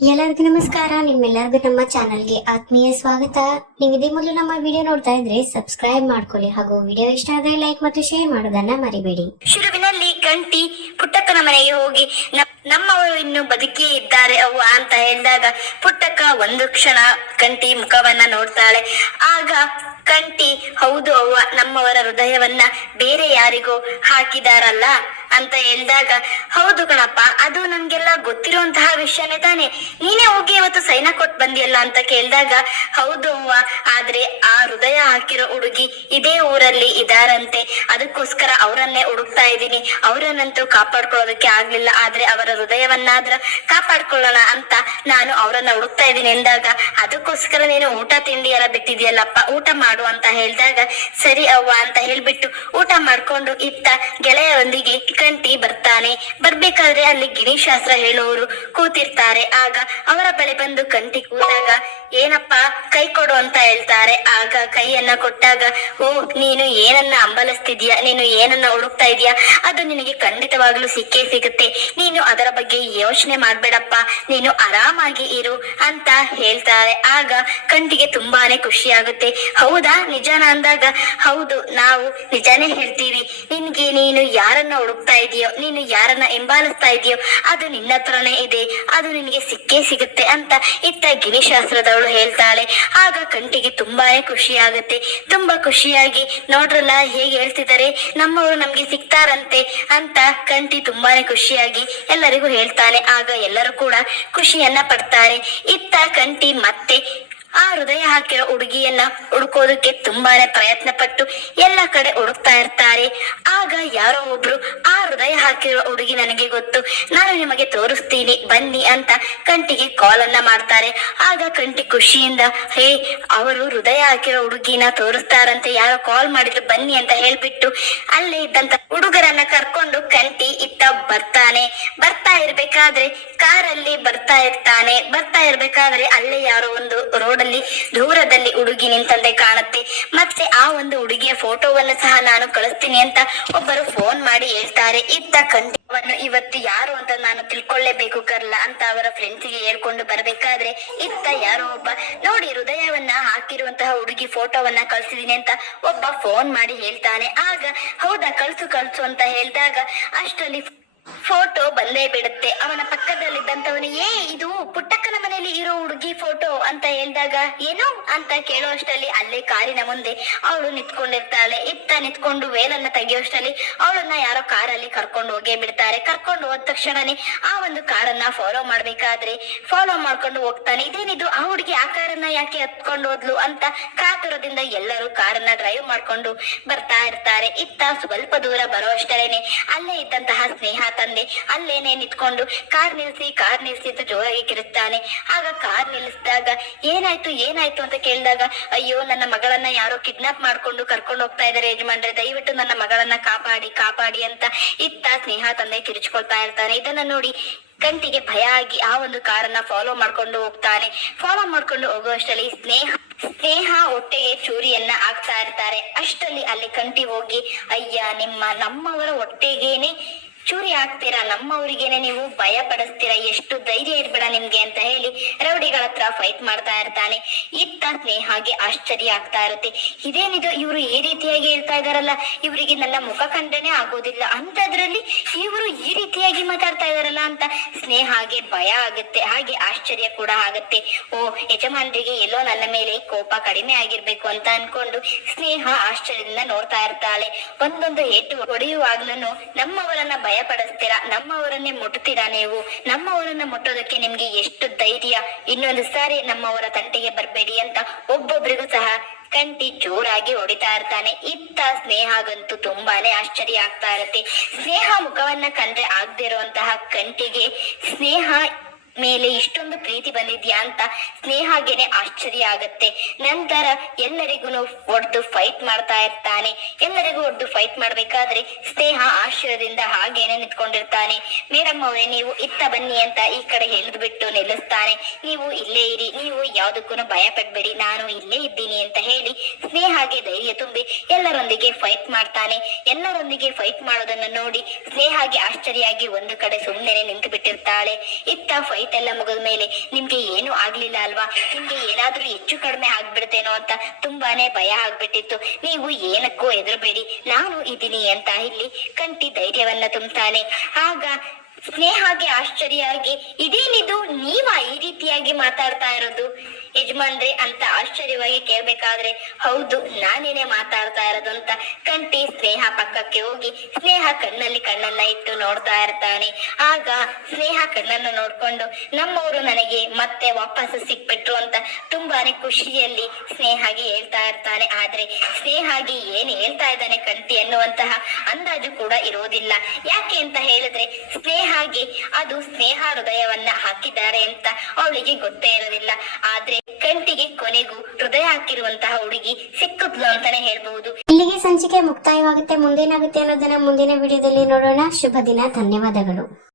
ಎಲ್ಲರಿಗೂ ನಮಸ್ಕಾರ. ನಿಮ್ಮೆಲ್ಲರಿಗೂ ನಮ್ಮ ಚಾನಲ್ಗೆ ಆತ್ಮೀಯ ಸ್ವಾಗತ. ನೀವು ಇದೇ ಮೊದಲು ನಮ್ಮ ವಿಡಿಯೋ ನೋಡ್ತಾ ಇದ್ರೆ ಸಬ್ಸ್ಕ್ರೈಬ್ ಮಾಡ್ಕೊಳ್ಳಿ ಹಾಗೂ ವಿಡಿಯೋ ಇಷ್ಟ ಆದ್ರೆ ಲೈಕ್ ಮತ್ತು ಶೇರ್ ಮಾಡೋದನ್ನ ಮರಿಬೇಡಿ. ಶುರುವಿನಲ್ಲಿ ಕಂಟಿ ಪುಟ್ಟಕ್ಕನ ಮನೆಗೆ ಹೋಗಿ ನಮ್ಮವರು ಇನ್ನು ಬದುಕಿ ಇದ್ದಾರೆ ಅವು ಅಂತ ಹೇಳಿದಾಗ ಪುಟ್ಟಕ್ಕ ಒಂದು ಕ್ಷಣ ಕಂಟಿ ಮುಖವನ್ನ ನೋಡ್ತಾಳೆ. ಆಗ ಕಂಟಿ ಹೌದು ಅವ್ವ, ನಮ್ಮವರ ಹೃದಯವನ್ನ ಬೇರೆ ಯಾರಿಗೂ ಹಾಕಿದಾರಲ್ಲ ಅಂತ ಹೇಳಿದಾಗ, ಹೌದು ಕಣಪ್ಪ, ಅದು ನನ್ಗೆಲ್ಲ ಗೊತ್ತಿರುವಂತಹ ವಿಷಯನೇ ತಾನೆ. ನೀನೇ ಹೋಗಿ ಇವತ್ತು ಸೈನ ಕೊಟ್ಟು ಬಂದಿಯಲ್ಲ ಅಂತ ಕೇಳಿದಾಗ, ಹೌದು ಅವ್ವ, ಆದ್ರೆ ಆ ಹೃದಯ ಹಾಕಿರೋ ಹುಡುಗಿ ಇದೇ ಊರಲ್ಲಿ ಇದಾರಂತೆ. ಅದಕ್ಕೋಸ್ಕರ ಅವರನ್ನೇ ಹುಡುಕ್ತಾ ಇದ್ದೀನಿ. ಅವರನ್ನಂತೂ ಕಾಪಾಡ್ಕೊಳ್ಳೋದಕ್ಕೆ ಆಗ್ಲಿಲ್ಲ. ಆದ್ರೆ ಅವರ ಹೃದಯವನ್ನಾದ್ರ ಕಾಪಾಡ್ಕೊಳ್ಳೋಣ ಅಂತ ನಾನು ಅವರನ್ನ ಹುಡುಕ್ತಾ ಇದ್ದೀನಿ ಎಂದಾಗ, ಅದಕ್ಕೋಸ್ಕರ ನೀನು ಊಟ ತಿಂಡಿ ಎಲ್ಲ ಬಿಟ್ಟಿದ್ಯಲ್ಲಪ್ಪ, ಊಟ ಮಾಡು ಅಂತ ಹೇಳಿದಾಗ, ಸರಿ ಅವ್ವ, ಅಂತ ಹೇಳ್ಬಿಟ್ಟು ಊಟ ಮಾಡ್ಕೊಂಡು ಇತ್ತ ಗೆಳೆಯರೊಂದಿಗೆ ಕಂಟಿ ಬರ್ತಾನೆ. ಬರ್ಬೇಕಾದ್ರೆ ಅಲ್ಲಿ ಗಿಣಿಶಾಸ್ತ್ರ ಹೇಳೋರು ಕೂತಿರ್ತಾರೆ. ಆಗ ಅವರ ಬಳಿ ಬಂದು ಕಂಟಿ ಕೂತಾಗ, ಏನಪ್ಪ, ಕೈ ಕೊಡು ಅಂತ ಹೇಳ್ತಾರೆ. ಆಗ ಕೈಯನ್ನ ಕೊಟ್ಟಾಗ, ಓ, ನೀನು ಏನನ್ನ ಅಂಬಲಿಸ್ತಿದ್ಯಾ ನೀನು ಏನನ್ನ ಹುಡುಕ್ತಾ ಇದೀಯಾ? ಅದು ನಿನಗೆ ಖಂಡಿತವಾಗ್ಲೂ ಸಿಕ್ಕೇ ಸಿಗುತ್ತೆ. ನೀನು ಅದರ ಬಗ್ಗೆ ಯೋಚನೆ ಮಾಡ್ಬೇಡಪ್ಪ. ನೀನು ಆರಾಮಾಗಿ ಇರು ಅಂತ ಹೇಳ್ತಾರೆ. ಆಗ ಕಂಟಿಗೆ ತುಂಬಾನೇ ಖುಷಿ ಆಗುತ್ತೆ ಹೌದಾ? ನಿಜಾನ? ಅಂದಾಗ, ಹೌದು. ನಾವು ನಿಜಾನೇ ಹೇಳ್ತೀವಿ. ನಿನ್ಗೆ ನೀನು ಯಾರನ್ನ ಹುಡುಕ್ತಾ ಇದೆಯೋ, ನೀನು ಯಾರನ್ನ ಹಿಂಬಾಲಿಸ್ತಾ ಇದೆಯೋ, ಅದು ನಿನ್ನ ಹತ್ರನೇ ಇದೆ, ಅದು ನಿನಗೆ ಸಿಕ್ಕೇ ಸಿಗುತ್ತೆ ಅಂತ ಇತ್ತ ಗಿಣಿಶಾಸ್ತ್ರದವಳು ಹೇಳ್ತಾಳೆ. ಆಗ ಕಂಟಿಗೆ ತುಂಬಾನೇ ಖುಷಿ ಆಗುತ್ತೆ ತುಂಬಾ ಖುಷಿಯಾಗಿ, ನೋಡ್ರಲ್ಲ, ಹೇಗೆ ಹೇಳ್ತಿದ್ದಾರೆ? ನಮ್ಮವರು ನಮ್ಗೆ ಸಿಗ್ತಾರಂತೆ ಅಂತ ಕಂಟಿ ತುಂಬಾನೇ ಖುಷಿಯಾಗಿ ಎಲ್ಲರಿಗೂ ಹೇಳ್ತಾನೆ ಆಗ ಎಲ್ಲರೂ ಕೂಡ ಖುಷಿಯನ್ನ ಪಡ್ತಾರೆ. ಇತ್ತ ಕಂಟಿ ಮತ್ತೆ ಆ ಹೃದಯ ಹಾಕಿರೋ ಹುಡುಗಿಯನ್ನ ಹುಡುಕೋದಕ್ಕೆ ತುಂಬಾನೇ ಪ್ರಯತ್ನ ಪಟ್ಟು ಎಲ್ಲ ಕಡೆ ಹುಡುಕ್ತಾ ಇರ್ತಾರೆ. ಆಗ ಯಾರೋ ಒಬ್ರು ಆ ಹೃದಯ ಹಾಕಿರೋ ಹುಡುಗಿ ನನಗೆ ಗೊತ್ತು. ನಾನು ನಿಮಗೆ ತೋರಿಸ್ತೀನಿ, ಬನ್ನಿ ಅಂತ ಕಂಟಿಗೆ ಕಾಲ್ ಅನ್ನ ಮಾಡ್ತಾರೆ. ಆಗ ಕಂಟಿ ಖುಷಿಯಿಂದ, ಹೇ, ಅವರು ಹೃದಯ ಹಾಕಿರೋ ಹುಡುಗಿನ ತೋರಿಸ್ತಾರಂತೆ, ಯಾರೋ ಕಾಲ್ ಮಾಡಿದ್ರು ಬನ್ನಿ ಅಂತ ಹೇಳ್ಬಿಟ್ಟು ಅಲ್ಲೇ ಇದ್ದಂತ ಹುಡುಗರನ್ನ ಕರ್ಕೊಂಡು ಕಂಟಿ ಇತ್ತ ಬರ್ತಾನೆ. ಬರ್ತಾ ಇರ್ಬೇಕಾದ್ರೆ ಕಾರಲ್ಲಿ ಬರ್ತಾ ಇರ್ತಾನೆ. ಬರ್ತಾ ಇರ್ಬೇಕಾದ್ರೆ ಅಲ್ಲೇ ಯಾರೋ ಒಂದು ರೋಡಲ್ಲಿ, ದೂರದಲ್ಲಿ ಹುಡುಗಿ ನಿಂತಂತೆ ಕಾಣುತ್ತೆ. ಮತ್ತೆ ಆ ಒಂದು ಹುಡುಗಿಯ ಫೋಟೋವನ್ನು ಸಹ ನಾನು ಕಳಿಸ್ತೀನಿ ಅಂತ ಒಬ್ಬರು ಫೋನ್ ಮಾಡಿ ಹೇಳ್ತಾರೆ. ಇತ್ತ ಕಂಠವನ್ನು ಇವತ್ತು ಯಾರು ಅಂತ ನಾನು ತಿಳ್ಕೊಳ್ಳೇಬೇಕು ಕರ್ಲ ಅಂತ ಅವರ ಫ್ರೆಂಡ್ಸಿಗೆ ಹೇಳ್ಕೊಂಡು ಬರ್ಬೇಕಾದ್ರೆ ಇತ್ತ ಯಾರೋ ಒಬ್ಬ ನೋಡಿ ಹೃದಯವನ್ನ ಹಾಕಿರುವಂತಹ ಹುಡುಗಿ ಫೋಟೋವನ್ನ ಕಳ್ಸಿದೀನಿ ಅಂತ ಒಬ್ಬ ಫೋನ್ ಮಾಡಿ ಹೇಳ್ತಾನೆ. ಆಗ ಹೌದಾ ಕಳ್ಸು ಕಳ್ಸು ಅಂತ ಹೇಳಿದಾಗ ಅಷ್ಟರಲ್ಲಿ ಫೋಟೋ ಬಂದೇ ಬಿಡುತ್ತೆ. ಅವನ ಪಕ್ಕದಲ್ಲಿದ್ದಂತವನು ಏ, ಇದು ಪುಟ್ಟಕ್ಕನ ಮನೆಯಲ್ಲಿ ಇರೋ ಹುಡುಗಿ ಫೋಟೋ ಅಂತ ಹೇಳಿದಾಗ ಏನು ಅಂತ ಕೇಳುವಷ್ಟರಲ್ಲಿ ಅಲ್ಲೇ ಕಾರಿನ ಮುಂದೆ ಅವಳು ನಿಂತ್ಕೊಂಡಿರ್ತಾಳೆ. ಇತ್ತ ನಿಂತ್ಕೊಂಡು ವೇಲನ್ನ ತೆಗೆಯುವಷ್ಟರಲ್ಲಿ ಅವಳನ್ನ ಯಾರೋ ಕಾರಲ್ಲಿ ಕರ್ಕೊಂಡು ಹೋಗೇ ಬಿಡ್ತಾರೆ. ಕರ್ಕೊಂಡು ಹೋದ ತಕ್ಷಣನೇ ಆ ಒಂದು ಕಾರನ್ನ ಫಾಲೋ ಮಾಡ್ಬೇಕಾದ್ರೆ ಫಾಲೋ ಮಾಡ್ಕೊಂಡು ಹೋಗ್ತಾನೆ. ಇದೇನಿದು? ಆ ಹುಡುಗಿ ಆ ಕಾರನ್ನ ಯಾಕೆ ಹತ್ಕೊಂಡು ಹೋದ್ಲು ಅಂತ ಕಾತುರದಿಂದ ಎಲ್ಲರೂ ಕಾರನ್ನ ಡ್ರೈವ್ ಮಾಡ್ಕೊಂಡು ಬರ್ತಾ ಇರ್ತಾರೆ. ಇತ್ತ ಸ್ವಲ್ಪ ದೂರ ಬರೋ ಅಷ್ಟರೇನೆ ಅಲ್ಲೇ ಇದ್ದಂತಹ ಸ್ನೇಹ ತಂದೆ ಅಲ್ಲೇನೆ ನಿಂತ್ಕೊಂಡು ಕಾರ್ ನಿಲ್ಸಿ ಕಾರ್ ನಿಲ್ಸಿ ಅಂತ ಜೋರಾಗಿ ಕಿರುತ್ತಾನೆ. ಆಗ ಕಾರ್ ನಿಲ್ಲಿಸಿದಾಗ ಏನಾಯ್ತು ಏನಾಯ್ತು ಅಂತ ಕೇಳಿದಾಗ, ಅಯ್ಯೋ, ನನ್ನ ಮಗಳನ್ನ ಯಾರೋ ಕಿಡ್ನಾಪ್ ಮಾಡ್ಕೊಂಡು ಕರ್ಕೊಂಡು ಹೋಗ್ತಾ ಇದಾರೆ ಯಜಮಾನ್ರೆ, ದಯವಿಟ್ಟು ನನ್ನ ಮಗಳನ್ನ ಕಾಪಾಡಿ ಕಾಪಾಡಿ ಅಂತ ಇತ್ತ ಸ್ನೇಹ ತಂದೆ ಕಿರಿಚಿಕೊಳ್ತಾ ಇರ್ತಾನೆ. ಇದನ್ನ ನೋಡಿ ಕಂಟಿಗೆ ಭಯ ಆಗಿ ಆ ಒಂದು ಕಾರನ್ನ ಫಾಲೋ ಮಾಡ್ಕೊಂಡು ಹೋಗ್ತಾನೆ. ಫಾಲೋ ಮಾಡ್ಕೊಂಡು ಹೋಗುವಷ್ಟರಲ್ಲಿ ಸ್ನೇಹ ಸ್ನೇಹ ಹೊಟ್ಟೆಗೆ ಚೂರಿಯನ್ನ ಹಾಕ್ತಾ ಇರ್ತಾರೆ. ಅಷ್ಟರಲ್ಲಿ ಅಲ್ಲಿ ಕಂಟಿ ಹೋಗಿ, ಅಯ್ಯ, ನಿಮ್ಮ ನಮ್ಮವರ ಹೊಟ್ಟೆಗೇನೆ ಚೂರಿ ಹಾಕ್ತೀರಾ? ನಮ್ಮವರಿಗೇನೆ ನೀವು ಭಯ ಪಡಿಸ್ತೀರಾ ಎಷ್ಟು ಧೈರ್ಯ ಇರ್ಬೇಡ ನಿಮ್ಗೆ ಅಂತ ಹೇಳಿ ರೌಡಿಗಳ ಹತ್ರ ಫೈಟ್ ಮಾಡ್ತಾ ಇರ್ತಾನೆ. ಇತ್ತ ಸ್ನೇಹಾಗೆ ಆಶ್ಚರ್ಯ ಆಗ್ತಾ ಇರುತ್ತೆ. ಇದೇನಿದು? ಇವರು ಈ ರೀತಿಯಾಗಿ ಹೇಳ್ತಾ ಇದಾರಲ್ಲ. ಇವರಿಗೆ ನನ್ನ ಮುಖ ಕಂಡನೆ ಆಗೋದಿಲ್ಲ. ಅಂತದ್ರಲ್ಲಿ ಇವರು ಈ ರೀತಿಯಾಗಿ ಮಾತಾಡ್ತಾ ಇದಾರಲ್ಲ ಅಂತ ಸ್ನೇಹಾಗೆ ಭಯ ಆಗುತ್ತೆ. ಹಾಗೆ ಆಶ್ಚರ್ಯ ಕೂಡ ಆಗುತ್ತೆ. ಓ, ಯಜಮಾನರಿಗೆ ಎಲ್ಲೋ ನನ್ನ ಮೇಲೆ ಕೋಪ ಕಡಿಮೆ ಆಗಿರ್ಬೇಕು ಅಂತ ಅನ್ಕೊಂಡು ಸ್ನೇಹ ಆಶ್ಚರ್ಯದಿಂದ ನೋಡ್ತಾ ಇರ್ತಾಳೆ. ಒಂದೊಂದು ಏಟು ಹೊಡೆಯುವಾಗ್ಲೂ ನಮ್ಮವರನ್ನ ಭಯ ಪಡಿಸ್ತೀರಾ ನಮ್ಮವರನ್ನೇ ಮುಟ್ತೀರಾ ನೀವು? ನಮ್ಮವರನ್ನ ಮುಟ್ಟೋದಕ್ಕೆ ನಿಮ್ಗೆ ಎಷ್ಟು ಧೈರ್ಯ? ಇನ್ನೊಂದು ಸಾರಿ ನಮ್ಮವರ ತಂಟೆಗೆ ಬರ್ಬೇಡಿ ಅಂತ ಒಬ್ಬೊಬ್ರಿಗೂ ಸಹ ಕಂಟಿ ಜೋರಾಗಿ ಹೊಡಿತಾ ಇರ್ತಾನೆ. ಇತ್ತ ಸ್ನೇಹಗಂತೂ ತುಂಬಾನೇ ಆಶ್ಚರ್ಯ ಆಗ್ತಾ ಇರುತ್ತೆ. ಸ್ನೇಹ ಮುಖವನ್ನ ಕಂಡ್ರೆ ಆಗ್ದಿರುವಂತಹ ಕಂಟಿಗೆ ಸ್ನೇಹ ಮೇಲೆ ಇಷ್ಟೊಂದು ಪ್ರೀತಿ ಬಂದಿದ್ಯಾ ಅಂತ ಸ್ನೇಹಾಗೆನೆ ಆಶ್ಚರ್ಯ ಆಗತ್ತೆ. ನಂತರ ಎಲ್ಲರಿಗೂ ಹೊಡೆದು ಫೈಟ್ ಮಾಡ್ತಾ ಇರ್ತಾನೆ. ಎಲ್ಲರಿಗೂ ಹೊಡೆದು ಫೈಟ್ ಮಾಡ್ಬೇಕಾದ್ರೆ ಸ್ನೇಹ ಆಶ್ಚರ್ಯದಿಂದ ಹಾಗೇನೆ ನಿಂತ್ಕೊಂಡಿರ್ತಾನೆ. ಮೇಡಮ್ ಅವರೇ, ನೀವು ಇತ್ತ ಬನ್ನಿ ಅಂತ ಈ ಕಡೆ ಎಳೆದು ಬಿಟ್ಟು ನಿಲ್ಲಿಸ್ತಾನೆ. ನೀವು ಇಲ್ಲೇ ಇರಿ, ನೀವು ಯಾವ್ದಕ್ಕೂ ಭಯ ಪಡ್ಬೇಡಿ ನಾನು ಇಲ್ಲೇ ಇದ್ದೀನಿ ಅಂತ ಹೇಳಿ ಸ್ನೇಹಗೆ ಧೈರ್ಯ ತುಂಬಿ ಎಲ್ಲರೊಂದಿಗೆ ಫೈಟ್ ಮಾಡ್ತಾನೆ. ಎಲ್ಲರೊಂದಿಗೆ ಫೈಟ್ ಮಾಡೋದನ್ನ ನೋಡಿ ಸ್ನೇಹಗೆ ಆಶ್ಚರ್ಯ ಆಗಿ ಒಂದು ಕಡೆ ಸುಮ್ಮನೆ ನಿಂತು ಬಿಟ್ಟಿರ್ತಾಳೆ ಇತ್ತ ಫೈಟ್ ಎಲ್ಲ ಮುಗಿದ ಮೇಲೆ ನಿಮ್ಗೆ ಏನು ಆಗ್ಲಿಲ್ಲ ಅಲ್ವಾ? ನಿಮ್ಗೆ ಏನಾದ್ರೂ ಹೆಚ್ಚು ಕಡಿಮೆ ಆಗ್ಬಿಡ್ತೇನೋ ಅಂತ ತುಂಬಾನೇ ಭಯ ಆಗ್ಬಿಟ್ಟಿತ್ತು. ನೀವು ಏನಕ್ಕೂ ಹೆದರ್ಬೇಡಿ. ನಾನು ಇದ್ದೀನಿ ಅಂತ ಇಲ್ಲಿ ಕಂಟಿ ಧೈರ್ಯವನ್ನ ತುಂಬುತ್ತಾನೆ ಆಗ ಸ್ನೇಹಾಗೆ ಆಶ್ಚರ್ಯ ಆಗಿ, ಇದೇನಿದು? ನೀವಾ ಈ ರೀತಿಯಾಗಿ ಮಾತಾಡ್ತಾ ಇರೋದು? ಯಜಮಾನ್ರೆ, ಅಂತ ಆಶ್ಚರ್ಯವಾಗಿ ಕೇಳ್ಬೇಕಾದ್ರೆ, ಹೌದು, ನಾನೇನೆ ಮಾತಾಡ್ತಾ ಇರೋದು ಅಂತ ಕಂಟಿ ಸ್ನೇಹ ಪಕ್ಕಕ್ಕೆ ಹೋಗಿ ಸ್ನೇಹ ಕಣ್ಣಲ್ಲಿ ಕಣ್ಣನ್ನ ಇಟ್ಟು ನೋಡ್ತಾ ಇರ್ತಾನೆ. ಆಗ ಸ್ನೇಹ ಕಣ್ಣನ್ನು ನೋಡ್ಕೊಂಡು, ನಮ್ಮವರು ನನಗೆ ಮತ್ತೆ ವಾಪಸ್ ಸಿಕ್ಬಿಟ್ರು ಅಂತ ತುಂಬಾನೇ ಖುಷಿಯಲ್ಲಿ ಸ್ನೇಹಾಗಿ ಹೇಳ್ತಾ ಇರ್ತಾನೆ. ಆದ್ರೆ ಸ್ನೇಹಾಗಿ ಏನ್ ಹೇಳ್ತಾ ಇದ್ದಾನೆ ಕಂಟಿ ಅನ್ನುವಂತಹ ಅಂದಾಜು ಕೂಡ ಇರೋದಿಲ್ಲ. ಯಾಕೆ ಅಂತ ಹೇಳಿದ್ರೆ, ಸ್ನೇಹಾಗಿ ಅದು ಸ್ನೇಹ ಹೃದಯವನ್ನ ಹಾಕಿದ್ದಾರೆ ಅಂತ ಅವಳಿಗೆ ಗೊತ್ತೇ ಇರೋದಿಲ್ಲ. ಆದ್ರೆ ಕಂಟಿಗೆ ಕೊನೆಗೂ ಹೃದಯ ಹಾಕಿರುವಂತಹ ಹುಡುಗಿ ಸಿಕ್ಕುದ್ಲು ಅಂತಾನೆ ಹೇಳ್ಬಹುದು. ಇಲ್ಲಿಗೆ ಸಂಚಿಕೆ ಮುಕ್ತಾಯವಾಗುತ್ತೆ. ಮುಂದೇನಾಗುತ್ತೆ ಅನ್ನೋದನ್ನ ಮುಂದಿನ ವಿಡಿಯೋದಲ್ಲಿ ನೋಡೋಣ. ಶುಭ ದಿನ. ಧನ್ಯವಾದಗಳು.